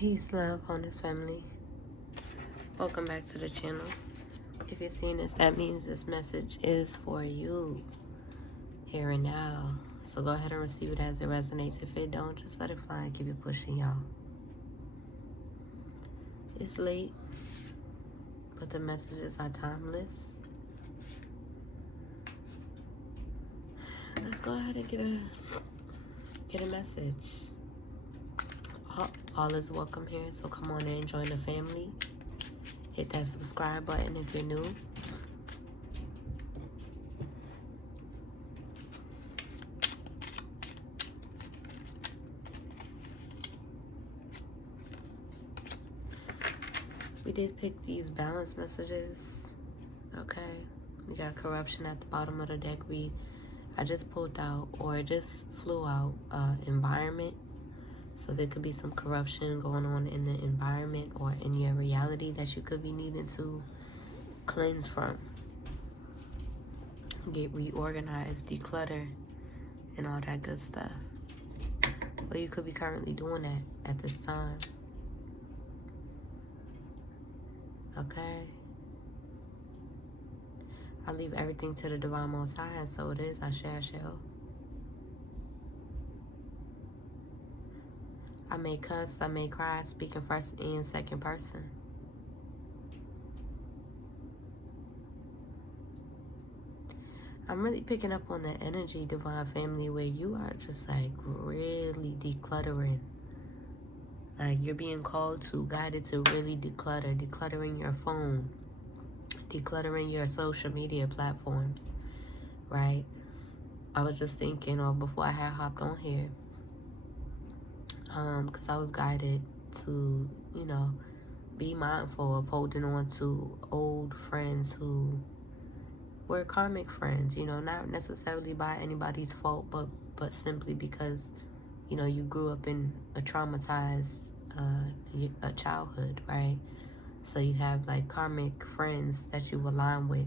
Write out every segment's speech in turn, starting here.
Peace, love, wholeness, family. Welcome back to the channel. If you're seeing this, that means this message is for you here and now. So go ahead and receive it as it resonates. If it don't, just let it fly and keep it pushing, y'all. It's late, but the messages are timeless. Let's go ahead and get a message. All is welcome here, so come on in, join the family. Hit that subscribe button if you're new. We did pick these balance messages. Okay, we got corruption at the bottom of the deck. I just pulled out, or it just flew out, environment. So there could be some corruption going on in the environment or in your reality that you could be needing to cleanse from. Get reorganized, declutter, and all that good stuff. Well, you could be currently doing that at this time. Okay? I leave everything to the Divine Most High, and so it is. I shall. I may cuss, I may cry, speaking first and second person. I'm really picking up on the energy, Divine Family, where you are just like really decluttering. Like you're being called to, guided to really decluttering your phone, decluttering your social media platforms, right? I was just thinking, or before I had hopped on here, because I was guided to, be mindful of holding on to old friends who were karmic friends, not necessarily by anybody's fault, but simply because, you grew up in a traumatized a childhood, right? So you have like karmic friends that you align with.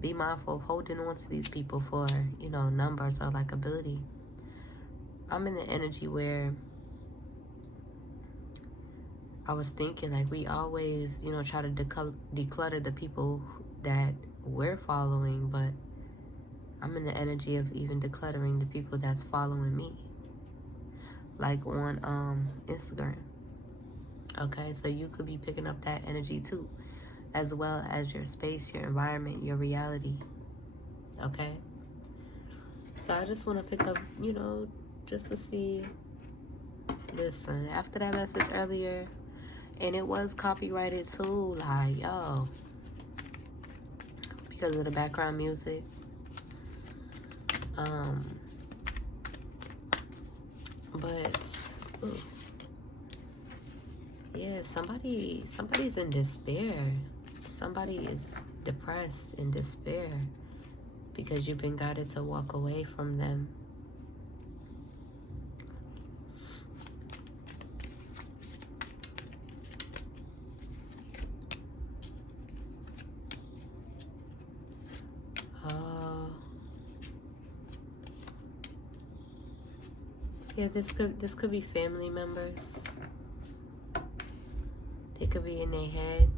Be mindful of holding on to these people for, numbers or like ability. I'm in the energy where I was thinking like we always, try to declutter the people that we're following, but I'm in the energy of even decluttering the people that's following me. Like on Instagram. Okay, so you could be picking up that energy too, as well as your space, your environment, your reality. Okay? So I just want to pick up, just to see. Listen, after that message earlier, and it was copyrighted too, like, yo, because of the background music. But ooh, yeah, somebody's in despair. Somebody is depressed in despair because you've been guided to walk away from them. Yeah, this could be family members. They could be in their head.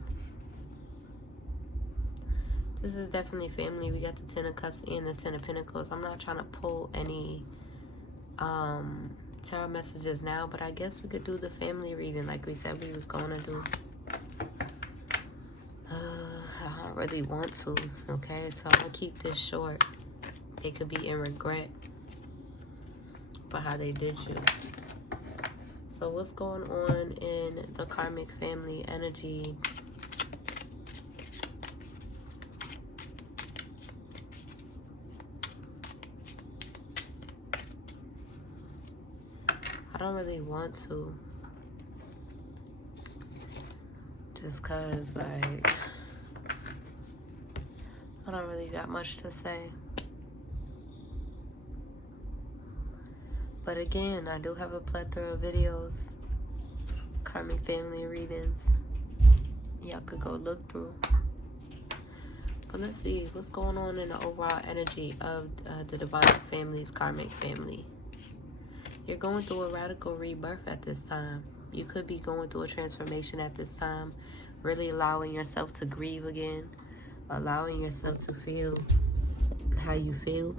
This is definitely family. We got the Ten of Cups and the Ten of Pentacles. I'm not trying to pull any tarot messages now, but I guess we could do the family reading like we said we was going to do. I don't really want to, okay? So I'm going to keep this short. They could be in regret for how they did you. So what's going on in the karmic family energy? I don't really want to, just cause like I don't really got much to say. But again, I do have a plethora of videos, karmic family readings, y'all could go look through. But let's see what's going on in the overall energy of the divine family's karmic family. You're going through a radical rebirth at this time. You could be going through a transformation at this time, really allowing yourself to grieve again, allowing yourself to feel how you feel,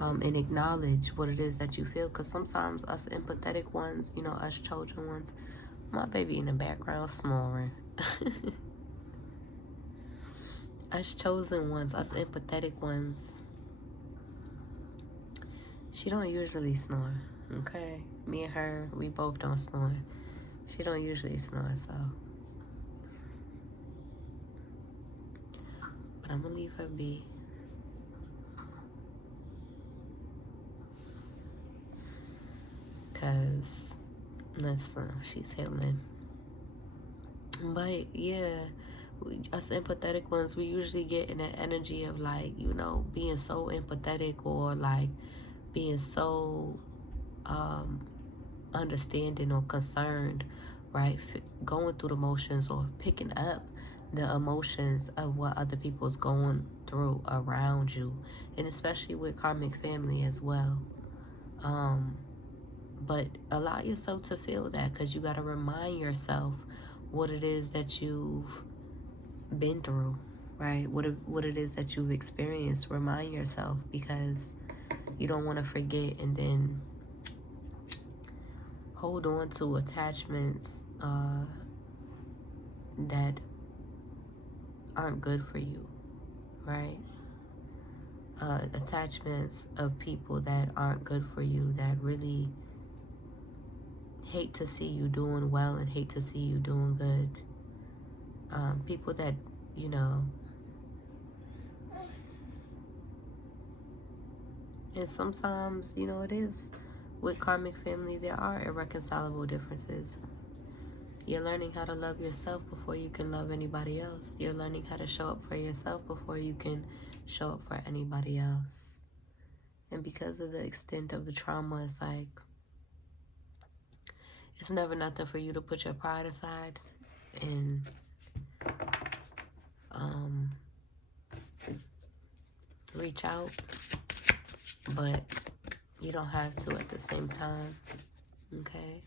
and acknowledge what it is that you feel. Because sometimes us empathetic ones, you know, us chosen ones, my baby in the background snoring. Us chosen ones, us empathetic ones, she don't usually snore, okay? Me and her, we both don't snore. She don't usually snore, so. But I'm gonna leave her be. Cause, listen, she's healing. But yeah, us empathetic ones, we usually get in the energy of like, you know, being so empathetic or like being so understanding or concerned, right? Going through the motions or picking up the emotions of what other people's going through around you, and especially with karmic family as well. But allow yourself to feel that, because you got to remind yourself what it is that you've been through, right? What it is that you've experienced. Remind yourself, because you don't want to forget and then hold on to attachments that aren't good for you, right? Attachments of people that aren't good for you, that really hate to see you doing well and hate to see you doing good. People that, you know, and sometimes, you know, it is with karmic family, there are irreconcilable differences. You're learning how to love yourself before you can love anybody else. You're learning how to show up for yourself before you can show up for anybody else. And because of the extent of the trauma, it's like, it's never nothing for you to put your pride aside and reach out, but you don't have to at the same time, okay?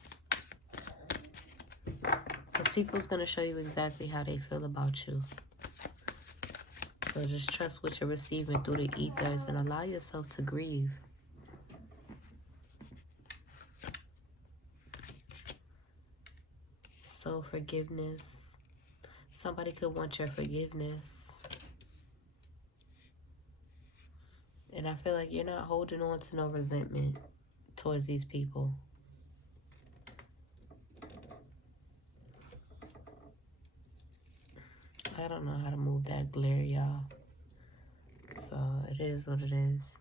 Because people's going to show you exactly how they feel about you. So just trust what you're receiving through the ethers and allow yourself to grieve. So forgiveness. Somebody could want your forgiveness. And I feel like you're not holding on to no resentment towards these people. I don't know how to move that glare, y'all. So it is what it is.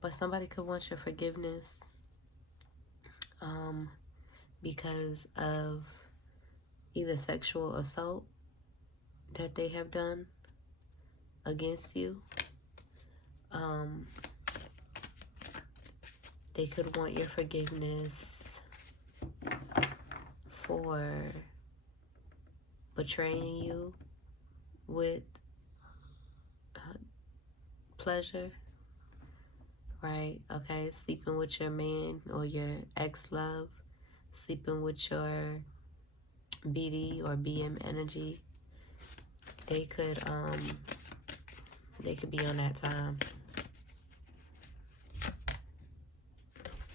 But somebody could want your forgiveness because of either sexual assault that they have done against you. They could want your forgiveness for betraying you with pleasure, right? Okay, sleeping with your man or your ex-love, sleeping with your BD or BM energy. They could be on that time.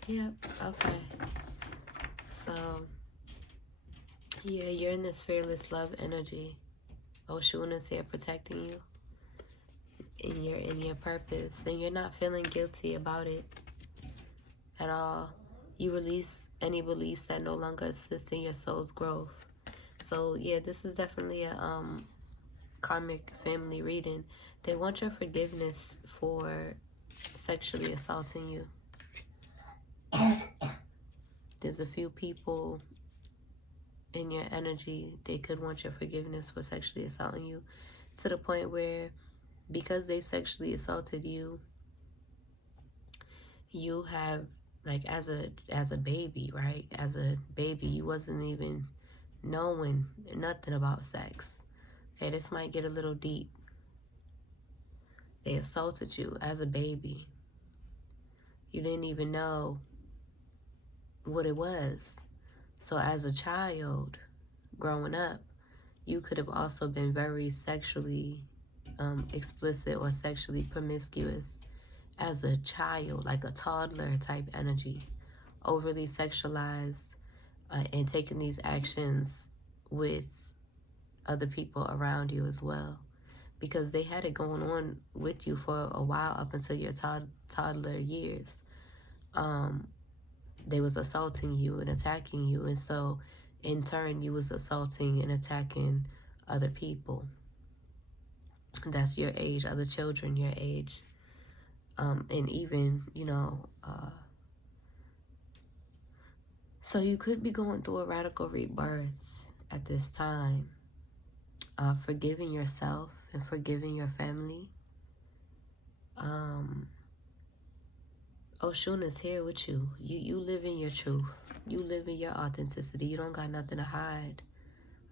Yep, okay. So, yeah, you're in this fearless love energy. Oshun is here protecting you. And you're in your purpose. And you're not feeling guilty about it at all. You release any beliefs that no longer assist in your soul's growth. So, yeah, this is definitely a karmic family reading. They want your forgiveness for sexually assaulting you. There's a few people in your energy, they could want your forgiveness for sexually assaulting you, to the point where, because they've sexually assaulted you, you have, like, as a baby, right? As a baby, you wasn't even knowing nothing about sex. Okay, this might get a little deep. They assaulted you as a baby. You didn't even know what it was. So as a child growing up, you could have also been very sexually explicit or sexually promiscuous as a child, like a toddler type energy, overly sexualized, and taking these actions with other people around you as well, because they had it going on with you for a while up until your toddler years. Um, they was assaulting you and attacking you, and so in turn you was assaulting and attacking other people that's your age, other children your age, and even so you could be going through a radical rebirth at this time, forgiving yourself and forgiving your family. um Oshun is here with you. You live in your truth. You live in your authenticity. You don't got nothing to hide.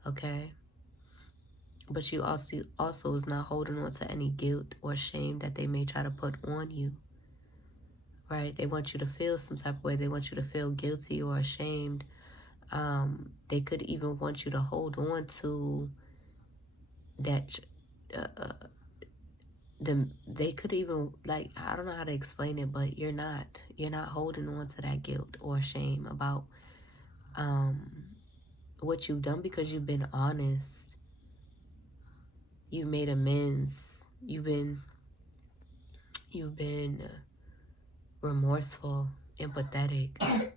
Okay? But you also is not holding on to any guilt or shame that they may try to put on you. Right? They want you to feel some type of way. They want you to feel guilty or ashamed. They could even want you to hold on to that. They could even, like, I don't know how to explain it, but you're not holding on to that guilt or shame about what you've done, because you've been honest. You've made amends. You've been remorseful, empathetic,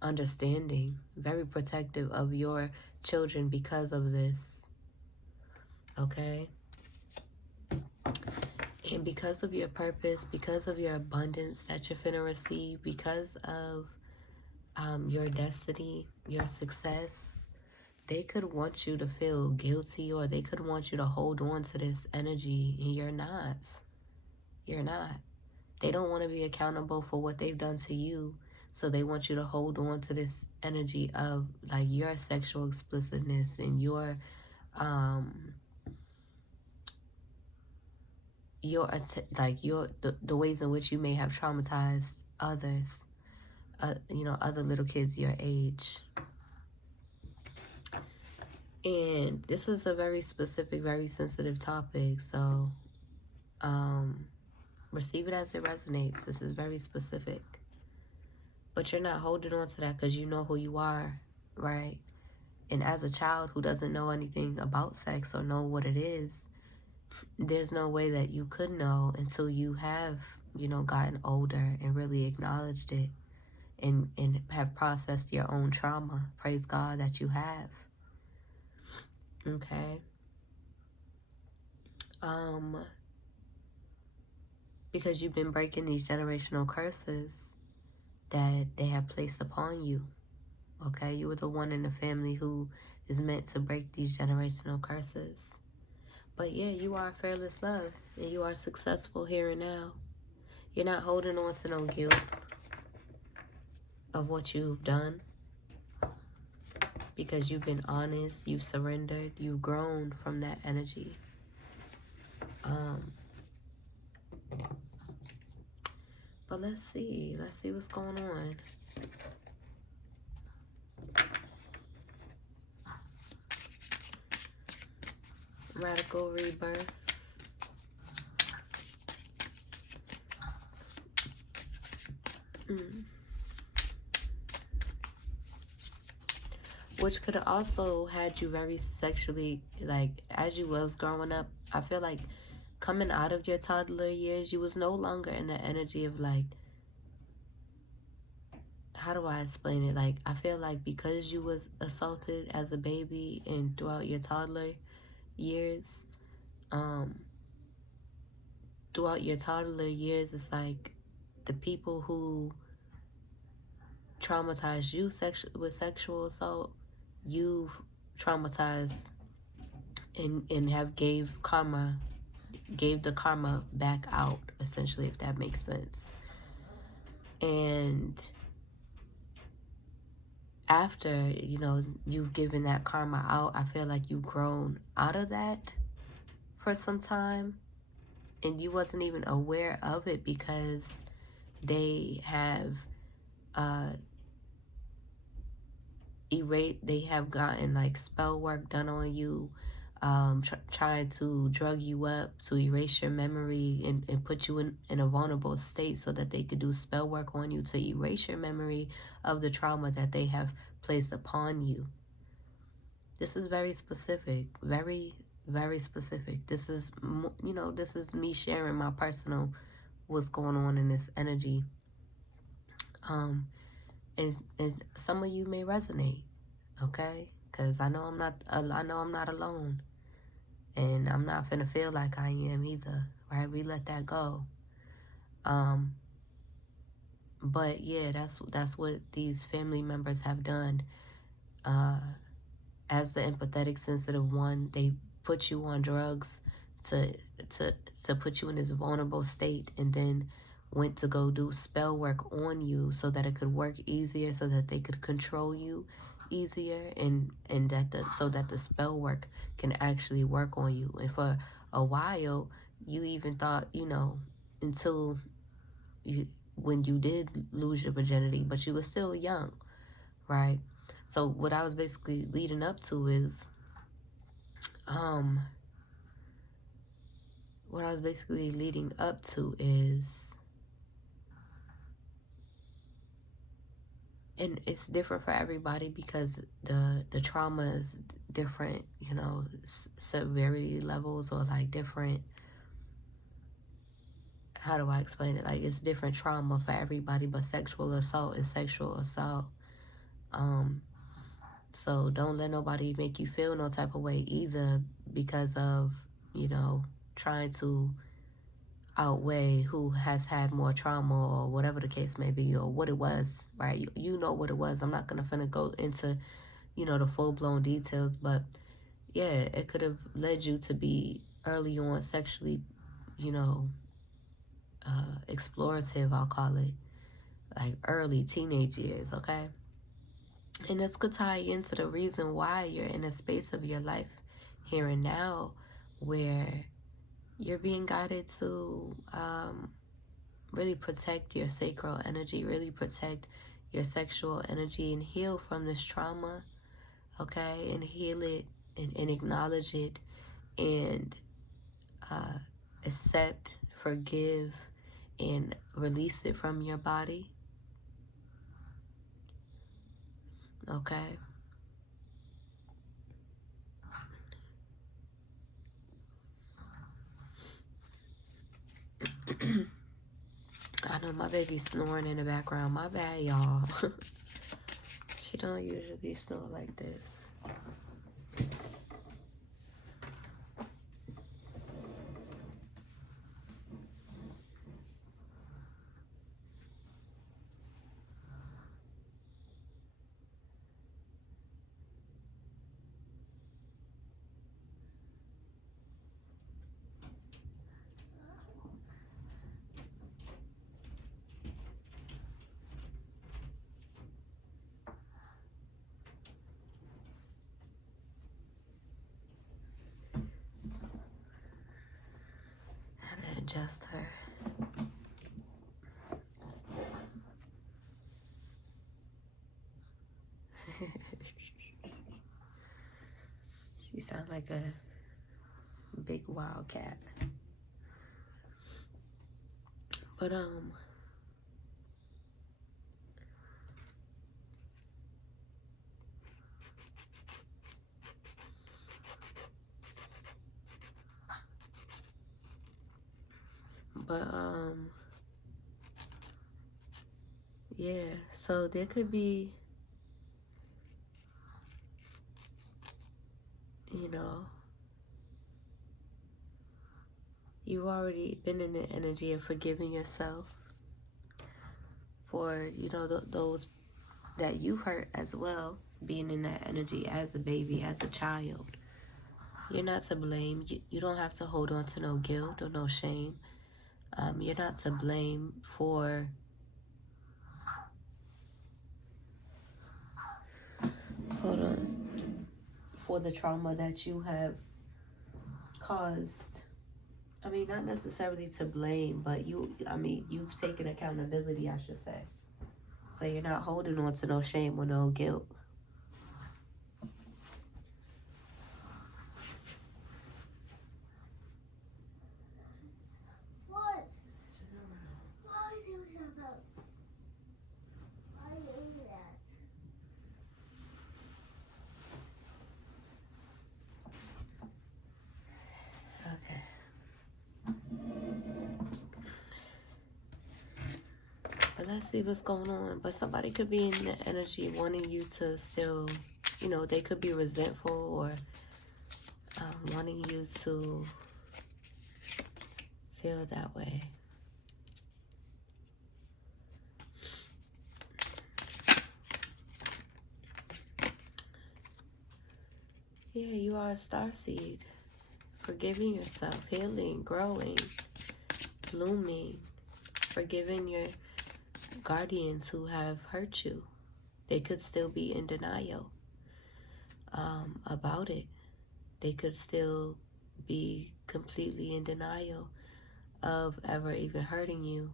understanding, very protective of your children because of this. Okay? And because of your purpose, because of your abundance that you're finna receive, because of your destiny, your success, they could want you to feel guilty, or they could want you to hold on to this energy, and you're not. You're not. They don't want to be accountable for what they've done to you, so they want you to hold on to this energy of like your sexual explicitness and your the ways in which you may have traumatized others, other little kids your age. And this is a very specific, very sensitive topic, so receive it as it resonates. This is very specific. But you're not holding on to that because you know who you are, right? And as a child who doesn't know anything about sex or know what it is, there's no way that you could know until you have, gotten older and really acknowledged it, and have processed your own trauma. Praise God that you have. Okay? Because you've been breaking these generational curses that they have placed upon you. Okay? You were the one in the family who is meant to break these generational curses. But yeah, you are fearless love, and you are successful here and now. You're not holding on to no guilt of what you've done, because you've been honest, you've surrendered, you've grown from that energy. But let's see what's going on. Radical rebirth. Which could have also had you very sexually, like, as you was growing up. I feel like coming out of your toddler years, you was no longer in the energy of, like, how do I explain it? Like, I feel like because you was assaulted as a baby and throughout your toddler years, it's like the people who traumatized you with sexual assault, you've traumatized and have gave the karma back out, essentially, if that makes sense. And after, you've given that karma out, I feel like you've grown out of that for some time, and you wasn't even aware of it, because they have they have gotten like spell work done on you, trying to drug you up to erase your memory and put you in a vulnerable state so that they could do spell work on you to erase your memory of the trauma that they have placed upon you. This is very specific, very, very specific. This is, this is me sharing my personal what's going on in this energy. And some of you may resonate, okay? Because I know I'm not alone, and I'm not finna feel like I am either, right? We let that go. But yeah, that's what these family members have done. As the empathetic, sensitive one, they put you on drugs to to put you in this vulnerable state, and then went to go do spell work on you so that it could work easier, so that they could control you easier, and that so that the spell work can actually work on you. And for a while, you even thought, until you when you did lose your virginity, but you were still young, right? So what I was basically leading up to is, what I was basically leading up to is, and it's different for everybody because the trauma is different, severity levels, or like different, how do I explain it? Like, it's different trauma for everybody, but sexual assault is sexual assault. So don't let nobody make you feel no type of way either because of, trying to outweigh who has had more trauma, or whatever the case may be, or what it was, right? You know what it was. I'm not gonna finna go into, the full-blown details, but yeah, it could have led you to be early on sexually, explorative, I'll call it, like early teenage years, okay? And this could tie into the reason why you're in a space of your life here and now where you're being guided to really protect your sacral energy, really protect your sexual energy, and heal from this trauma, okay? And heal it, and acknowledge it, and accept, forgive, and release it from your body, okay? I know my baby's snoring in the background. My bad, y'all. She don't usually snore like this. And adjust her. She sounds like a big wild cat. But yeah, so there could be, you've already been in the energy of forgiving yourself for, those that you hurt as well, being in that energy as a baby, as a child. You're not to blame. You don't have to hold on to no guilt or no shame. You're not to blame for for the trauma that you have caused. I mean, not necessarily to blame, but you've taken accountability, I should say. So you're not holding on to no shame or no guilt. let's see what's going on. But somebody could be in the energy wanting you to still, you know, they could be resentful or wanting you to feel that way. Yeah, you are a starseed. Forgiving yourself, healing, growing, blooming, forgiving your guardians who have hurt you. They could still be in denial about it. They could still be completely in denial of ever even hurting you,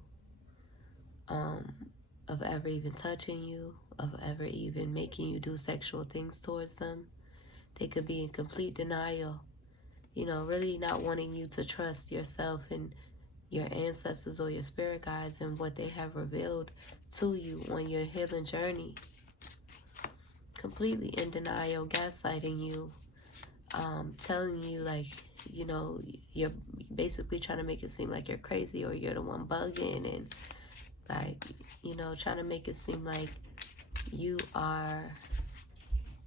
of ever even touching you, of ever even making you do sexual things towards them. They could be in complete denial, you know, really not wanting you to trust yourself and your ancestors or your spirit guides and what they have revealed to you on your healing journey. Completely in denial, gaslighting you, telling you, like, you know, you're basically trying to make it seem like you're crazy or you're the one bugging, and like, you know, trying to make it seem like you are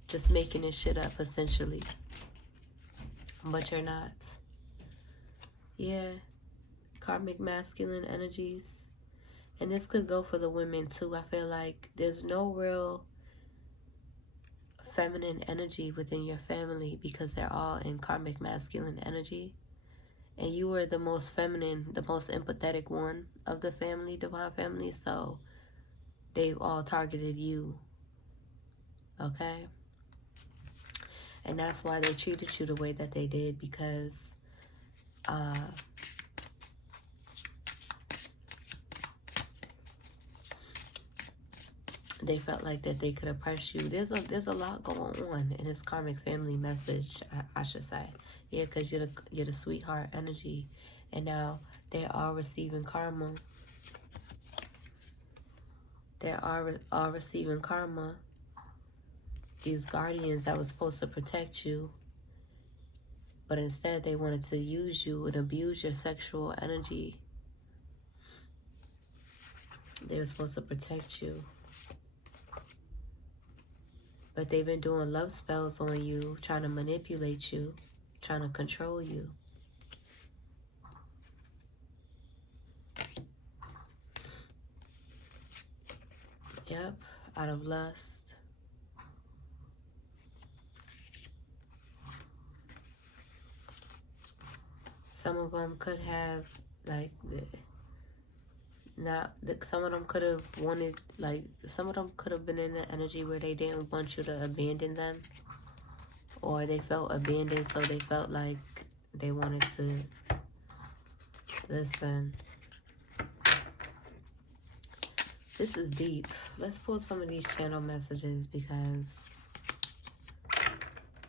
just making this shit up essentially, but you're not. Yeah, karmic masculine energies. And this could go for the women too. I feel like there's no real feminine energy within your family because they're all in karmic masculine energy. And you were the most feminine, the most empathetic one of the family, divine family. So they've all targeted you. Okay? And that's why they treated you the way that they did, because they felt like that they could oppress you. There's a lot going on in this karmic family message, I should say. Yeah, because you're the sweetheart energy, and now they are receiving karma. They are receiving karma. These guardians that was supposed to protect you, but instead they wanted to use you and abuse your sexual energy. They were supposed to protect you, but they've been doing love spells on you, trying to manipulate you, trying to control you. Yep, out of lust. Some of them could have, like, some of them could have wanted, like, some of them could have been in the energy where they didn't want you to abandon them, or they felt abandoned, so they felt like they wanted to, listen, this is deep. Let's pull some of these channel messages,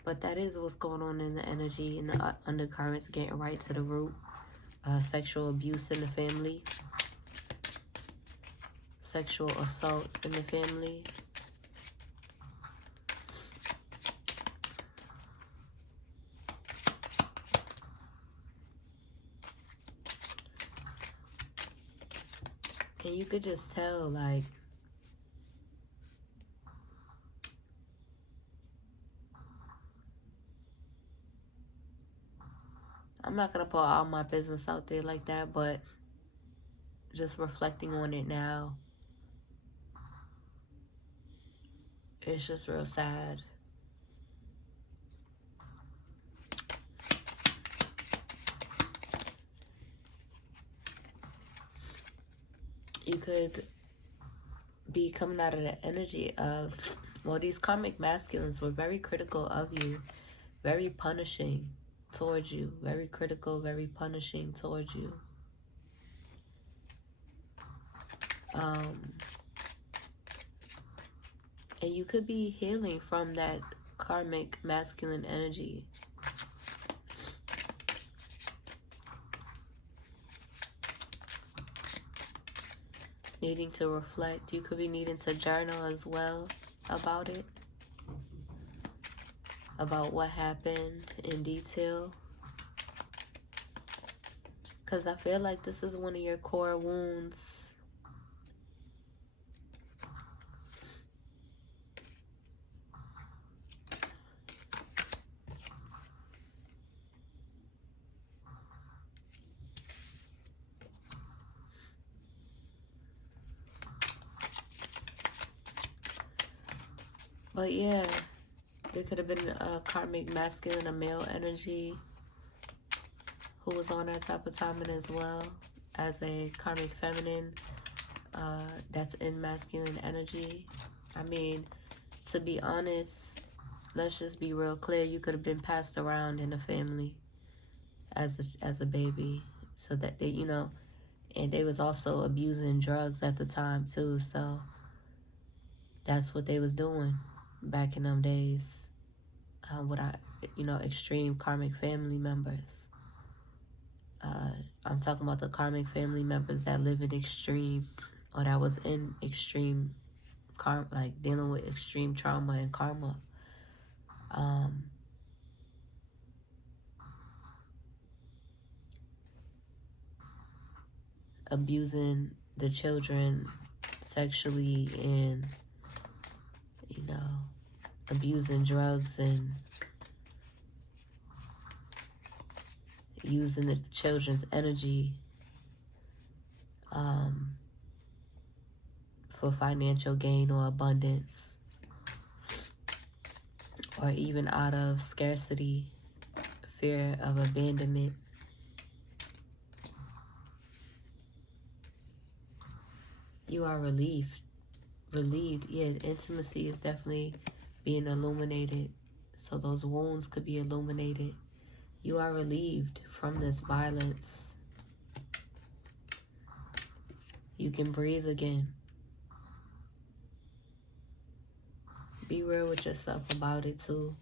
but that is what's going on in the energy, in the undercurrents, getting right to the root. Sexual abuse in the family, sexual assault in the family. And you could just tell, like, I'm not going to put all my business out there like that, but just reflecting on it now, it's just real sad. You could be coming out of the energy of, well, these karmic masculines were very critical of you, very punishing towards you, very critical, very punishing towards you. And you could be healing from that karmic masculine energy. Needing to reflect. You could be needing to journal as well about it. About what happened in detail. Because I feel like this is one of your core wounds. But yeah, there could have been a karmic masculine, a male energy who was on that type of timing as well as a karmic feminine that's in masculine energy. I mean, to be honest, let's just be real clear. You could have been passed around in a family as a baby, so that they, and they was also abusing drugs at the time too. So that's what they was doing back in them days. Extreme karmic family members. I'm talking about the karmic family members that live in extreme, or that was in extreme like dealing with extreme trauma and karma. Abusing the children sexually, and abusing drugs and using the children's energy for financial gain or abundance, or even out of scarcity, fear of abandonment. You are relieved. Yeah, intimacy is definitely being illuminated. So those wounds could be illuminated. You are relieved from this violence. You can breathe again. Be real with yourself about it too.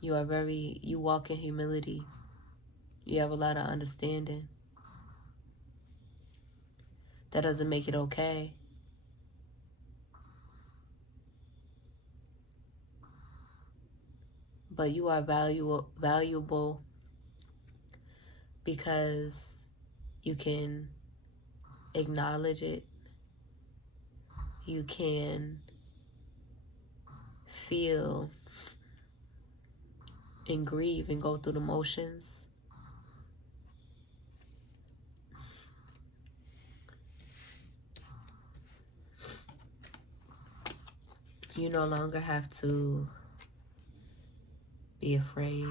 You walk in humility. You have a lot of understanding. That doesn't make it okay. But you are valuable because you can acknowledge it. You can feel and grieve and go through the motions. You no longer have to be afraid.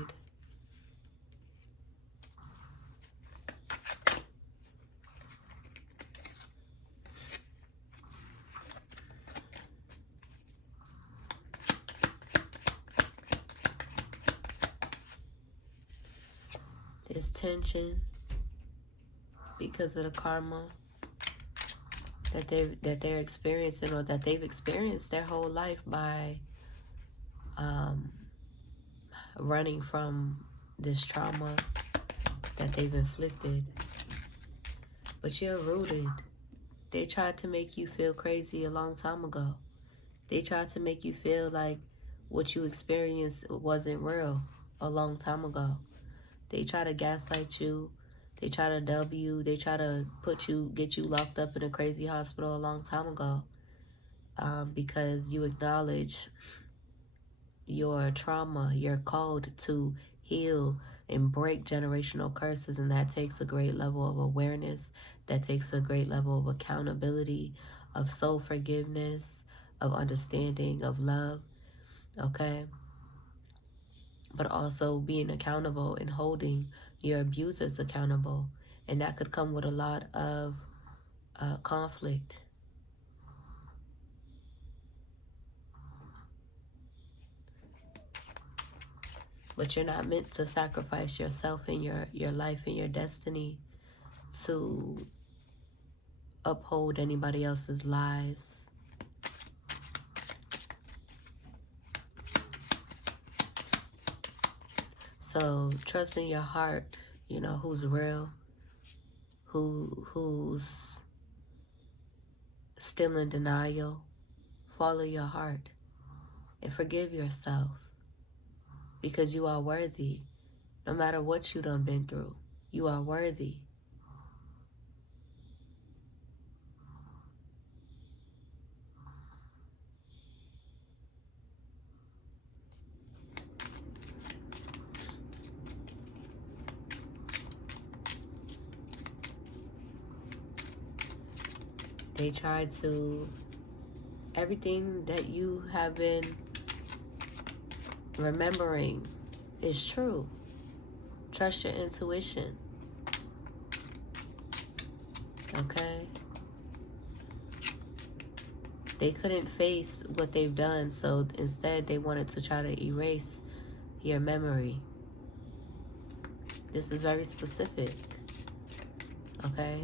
There's tension because of the karma that they're experiencing, or that they've experienced their whole life by running from this trauma that they've inflicted. But you're rooted. They tried to make you feel crazy a long time ago. They tried to make you feel like what you experienced wasn't real a long time ago. They try to gaslight you. They try to dub you. They try to get you locked up in a crazy hospital a long time ago, because you acknowledge your trauma. You're called to heal and break generational curses, and that takes a great level of awareness. That takes a great level of accountability, of soul forgiveness, of understanding, of love, okay? But also being accountable and holding your abusers accountable. And that could come with a lot of conflict. But you're not meant to sacrifice yourself and your life and your destiny to uphold anybody else's lies. So trust in your heart, who's real, who's still in denial. Follow your heart and forgive yourself, because you are worthy. No matter what you done been through, you are worthy. They tried to Everything that you have been remembering is true. Trust your intuition. Okay? They couldn't face what they've done, so instead they wanted to try to erase your memory. This is very specific. Okay?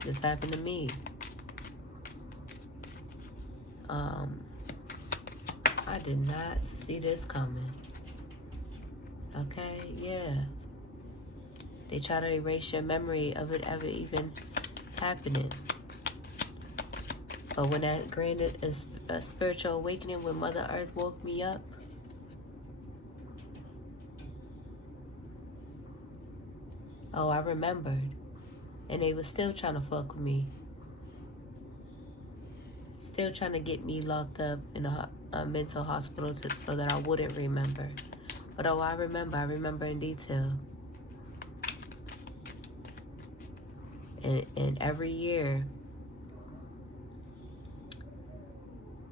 This happened to me. I did not see this coming. Okay, yeah. They try to erase your memory of it ever even happening. But when that granted a spiritual awakening, when Mother Earth woke me up, oh, I remembered. And they was still trying to fuck with me. Still trying to get me locked up in a mental hospital so that I wouldn't remember. But oh, I remember in detail. And every year,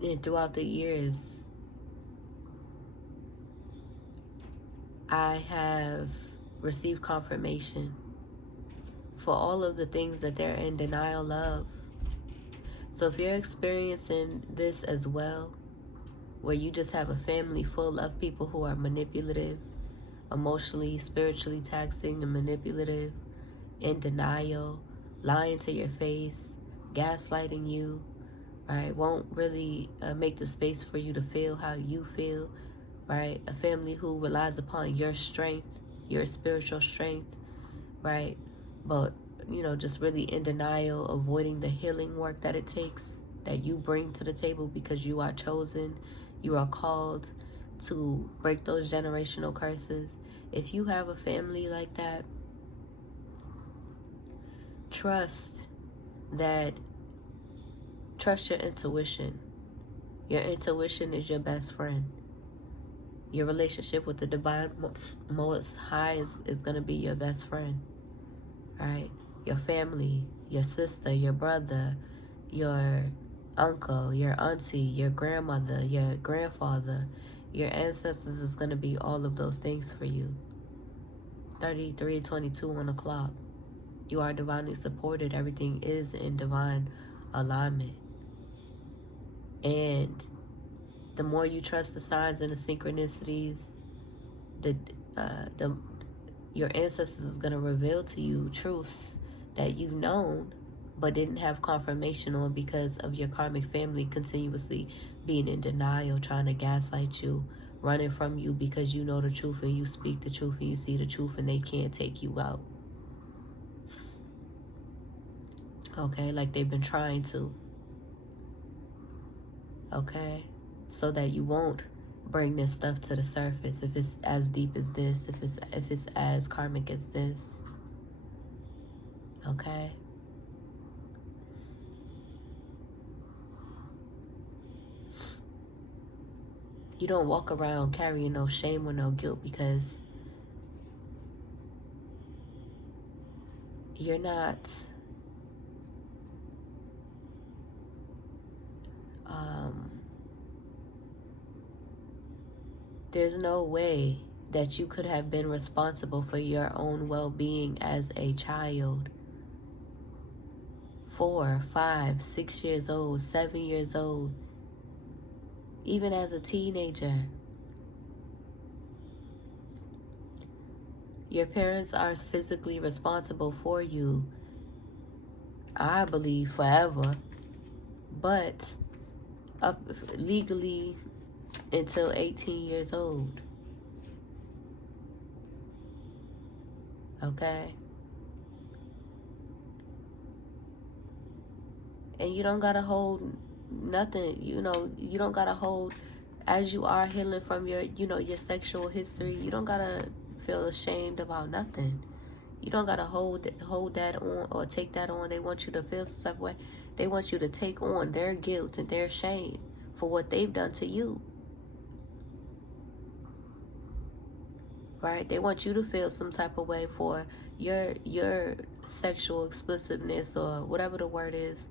and throughout the years, I have received confirmation for all of the things that they're in denial of. So if you're experiencing this as well, where you just have a family full of people who are manipulative, emotionally, spiritually taxing and manipulative, in denial, lying to your face, gaslighting you, right? Won't really make the space for you to feel how you feel, right? A family who relies upon your strength, your spiritual strength, right? But, you know, just really in denial, avoiding the healing work that it takes, that you bring to the table because you are chosen, you are called to break those generational curses. If you have a family like that, trust your intuition. Your intuition is your best friend. Your relationship with the divine most high is going to be your best friend, right? Your family, your sister, your brother, your uncle, your auntie, your grandmother, your grandfather, your ancestors is going to be all of those things for you. 3322 on the clock. You are divinely supported. Everything is in divine alignment. And the more you trust the signs and the synchronicities, your ancestors is going to reveal to you truths that you've known but didn't have confirmation on because of your karmic family continuously being in denial, trying to gaslight you, running from you because you know the truth and you speak the truth and you see the truth and they can't take you out. Okay, like they've been trying to. Okay, so that you won't bring this stuff to the surface. If it's as deep as this, if it's as karmic as this. Okay. You don't walk around carrying no shame or no guilt because you're not there's no way that you could have been responsible for your own well-being as a child. 4, 5, 6 years old, 7 years old, even as a teenager. Your parents are physically responsible for you, I believe, forever, but up legally until 18 years old. Okay? And you don't gotta hold nothing, you know, you don't gotta hold, as you are healing from your, you know, your sexual history, you don't gotta feel ashamed about nothing. You don't gotta hold that on or take that on. They want you to feel some type of way. They want you to take on their guilt and their shame for what they've done to you. Right? They want you to feel some type of way for your sexual explicitness or whatever the word is,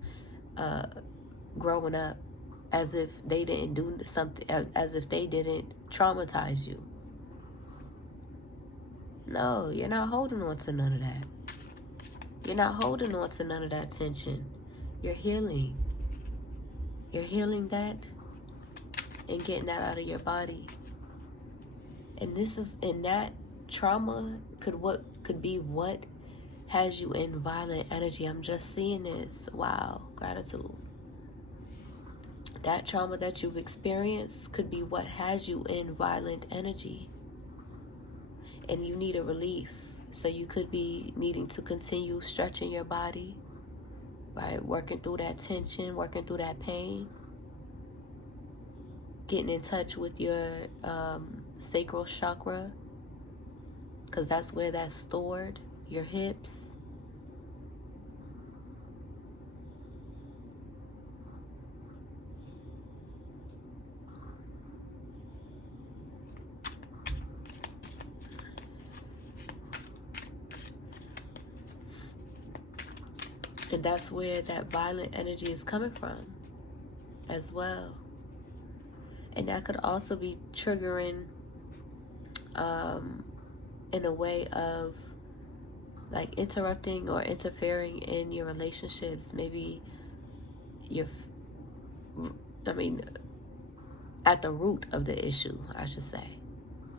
growing up as if they didn't do something, as if they didn't traumatize you. No, you're not holding on to none of that. You're not holding on to none of that tension. You're healing. You're healing that and getting that out of your body. And this is, and that trauma could be what has you in violent energy. I'm just seeing this. Wow, gratitude. That trauma that you've experienced could be what has you in violent energy. And you need a relief. So you could be needing to continue stretching your body, right? Working through that tension, working through that pain. Getting in touch with your sacral chakra, because that's where that's stored. Your hips. And that's where that violent energy is coming from as well. And that could also be triggering in a way of like interrupting or interfering in your relationships. Maybe at the root of the issue, I should say.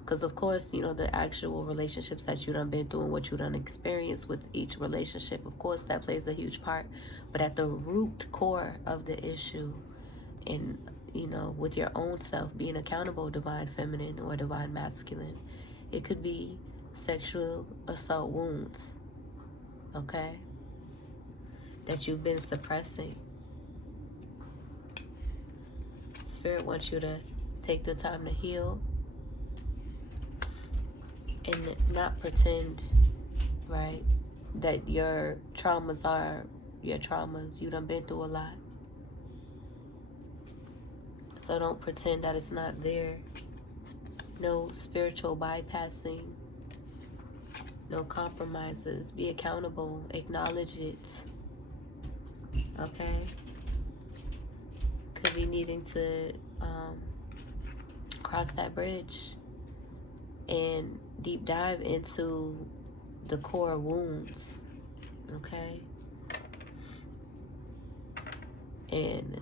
Because of course, the actual relationships that you done been through and what you done experienced with each relationship, of course, that plays a huge part. But at the root core of the issue, and with your own self, being accountable, divine feminine or divine masculine, it could be sexual assault wounds, okay, that you've been suppressing. Spirit wants you to take the time to heal and not pretend, right, that your traumas are your traumas. You done been through a lot. So don't pretend that it's not there. No spiritual bypassing. No compromises. Be accountable. Acknowledge it. Okay? Could be needing to cross that bridge and deep dive into the core wounds. Okay? And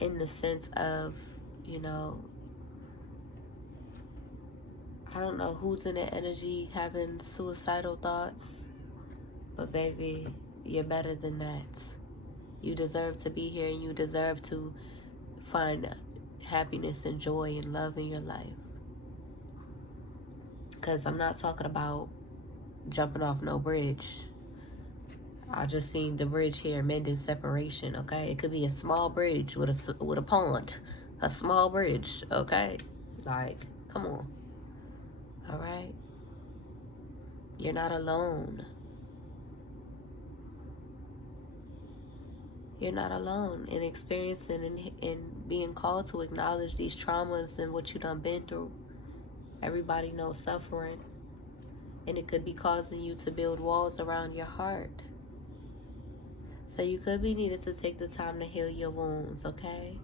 in the sense of, I don't know who's in the energy having suicidal thoughts, but baby, you're better than that. You deserve to be here, and you deserve to find happiness and joy and love in your life. Because I'm not talking about jumping off no bridge. I just seen the bridge here, mending separation, okay? It could be a small bridge with a pond. A small bridge, okay? Like, come on. All right? You're not alone. You're not alone in experiencing and being called to acknowledge these traumas and what you done been through. Everybody knows suffering. And it could be causing you to build walls around your heart. So you could be needing to take the time to heal your wounds, okay?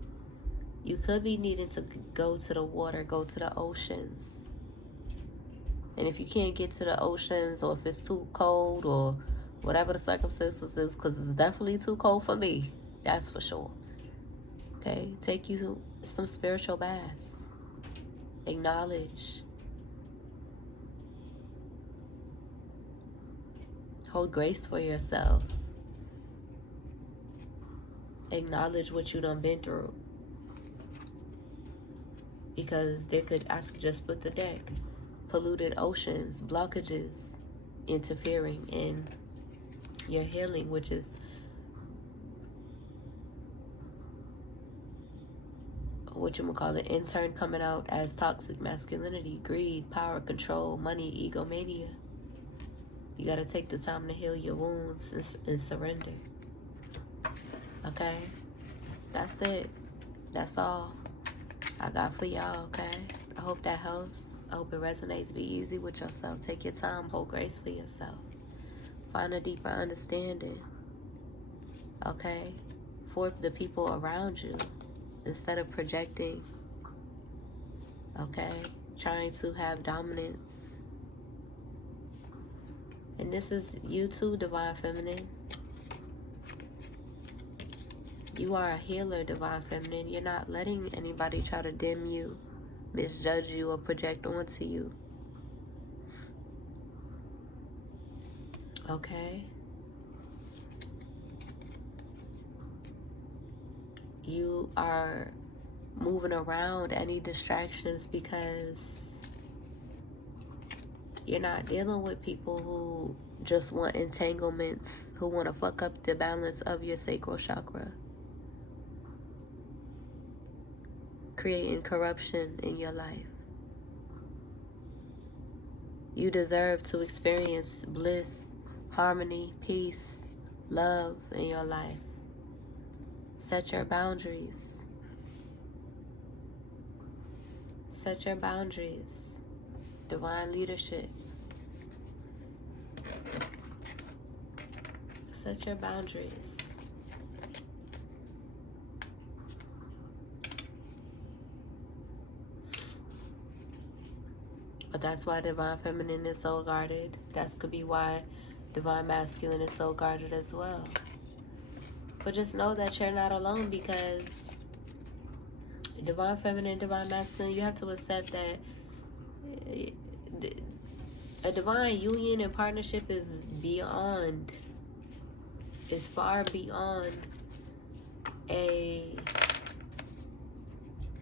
You could be needing to go to the water, go to the oceans. And if you can't get to the oceans, or if it's too cold, or whatever the circumstances is, because it's definitely too cold for me, that's for sure. Okay? Take you to some spiritual baths. Acknowledge. Hold grace for yourself. Acknowledge what you done been through. Because there could, I just split the deck, polluted oceans, blockages, interfering in your healing, which is in turn coming out as toxic masculinity, greed, power, control, money, egomania. You got to take the time to heal your wounds and surrender. Okay? That's it. That's all I got for y'all, okay? I hope that helps. I hope it resonates. Be easy with yourself. Take your time. Hold grace for yourself. Find a deeper understanding. okay? For the people around you, instead of projecting, okay? Trying to have dominance. And this is you too, Divine Feminine. You are a healer, Divine Feminine. You're not letting anybody try to dim you, misjudge you, or project onto you. Okay? You are moving around any distractions because you're not dealing with people who just want entanglements, who want to fuck up the balance of your sacral chakra, creating corruption in your life. You deserve to experience bliss, harmony, peace, love in your life. Set your boundaries. Set your boundaries. Divine leadership. Set your boundaries. But that's why Divine Feminine is so guarded. That could be why Divine Masculine is so guarded as well. But just know that you're not alone, because Divine Feminine, Divine Masculine, you have to accept that a divine union and partnership is far beyond a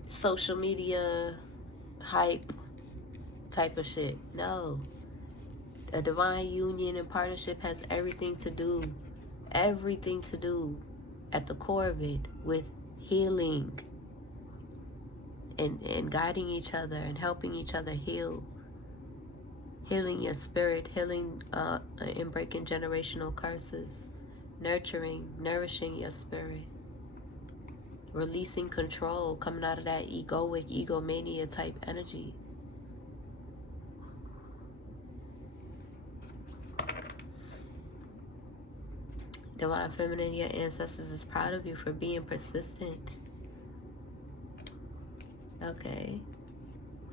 social media hype type of shit. No. A divine union and partnership has everything to do at the core of it with healing and guiding each other and helping each other heal. Healing your spirit, healing and breaking generational curses, nourishing your spirit, releasing control, coming out of that egoic, egomania type energy. Divine Feminine, your ancestors is proud of you for being persistent. Okay?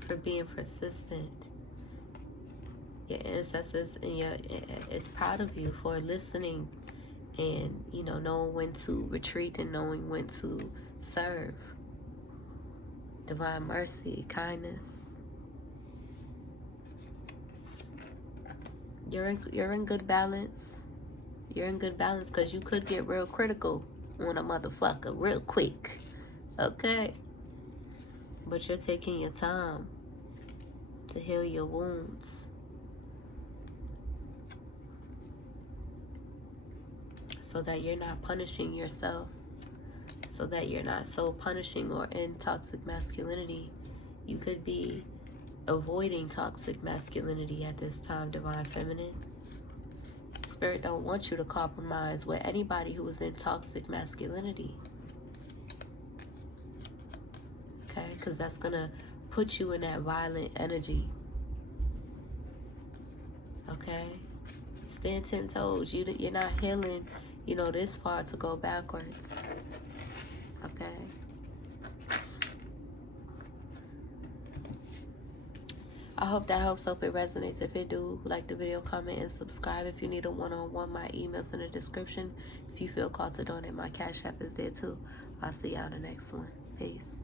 For being persistent. Your ancestors is proud of you for listening and, knowing when to retreat and knowing when to serve. Divine mercy, kindness. You're in good balance. You're in good balance, because you could get real critical on a motherfucker real quick. Okay? But you're taking your time to heal your wounds. So that you're not punishing yourself. So that you're not so punishing or in toxic masculinity. You could be avoiding toxic masculinity at this time, Divine Feminine. Spirit don't want you to compromise with anybody who is in toxic masculinity. Okay? Because that's going to put you in that violent energy. Okay? Stand 10 toes. You're not healing, this far to go backwards. Okay? I hope that helps. Hope it resonates. If it do, like the video, comment, and subscribe. If you need a one-on-one, my email's in the description. If you feel called to donate, my Cash App is there too. I'll see y'all in the next one. Peace.